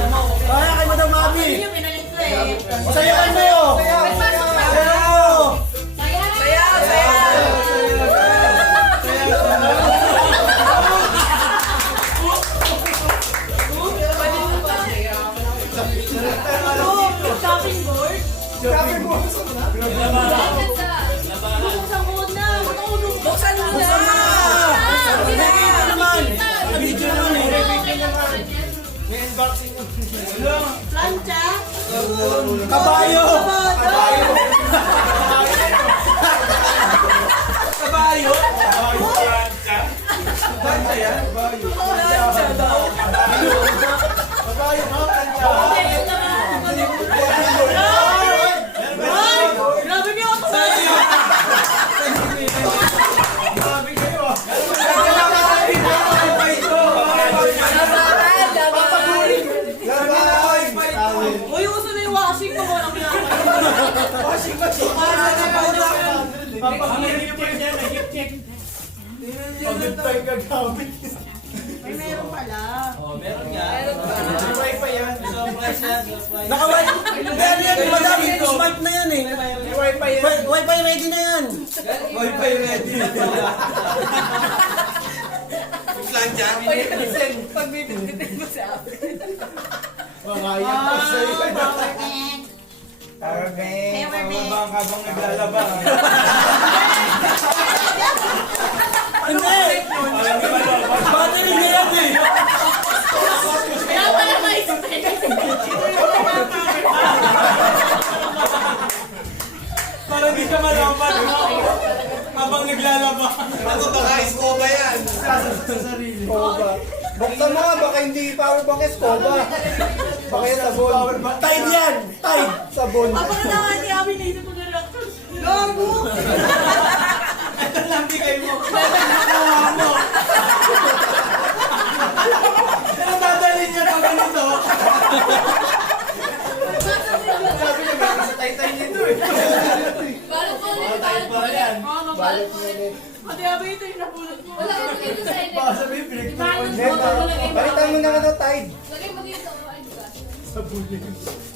Kaya kay Madam Abby. Yung pinalit ko eh. Masayakan mo yun. Sayaw. Shopping board? Shopping mo. Buksan ko na. Buksan mo na. Buksan mo na. Video naman. Video naman eh. May unboxing yun. Plancha? Kabayo. Kabayo. Kabayo. Banta yan. Kabayo. Kabayo mo. Grabe niyo ako ba? Grabe kayo ah. Uy, uso na yung washing mo. Walang pinakain. Washing machine. Pag-time gagamit. May meron pala. Meron nga. May wifi yan. Surprise yan. Naka-wifi. Meron yan. Madami. Smart na yan eh. May wifi yan. Wifi ready na yan. Wifi ready na pala. Pag bibigyan mo sa akin. Mangayang pa sa'yo. Hey, we're back. Habang naglalaba. Hindi. Battery na yan eh. Kaya pala ma-expect. Para di ka malaman. Habang naglalaba. Ano baka iskoba yan? Koba. Buksan mo nga, baka hindi power bank escoba. Baka yung sabon. Tide yan. Tide. Sabon. Abang na nga ni Abi na ito na reaction. Gago! Ito lang bigay mo. Pero dadalhin niya pag ganito. Sabi na gano'n sa taytay nito eh. Balot mo ulit, balot mo ulit. Ano, balot mo ulit. Ate Abi, ito yung napulot mo. Wala kang dito sa inyo. Baka sabihin, pinagtutuan Balot niya. mo, wala kang Balitan mo na ano, Tide. Lagay mo dito. Ay, bukas. Sabunin.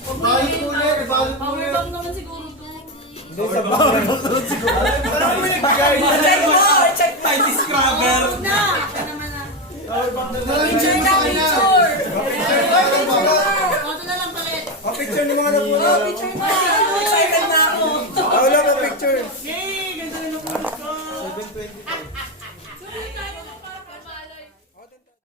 Huwag mo Balot yun, mo ulit, balot mo Power ulit. bank naman siguro to. Hindi, sa power bank naman siguro. Parang may nagbigay niya. Check mo! Check mo! May discover. Huwag na! Ito naman na. Power bank naman. Picture na, picture! Picture. Photo na lang palit. Picture ni mga na po. Picture na! Excited na ako! Wala pa picture. Yay!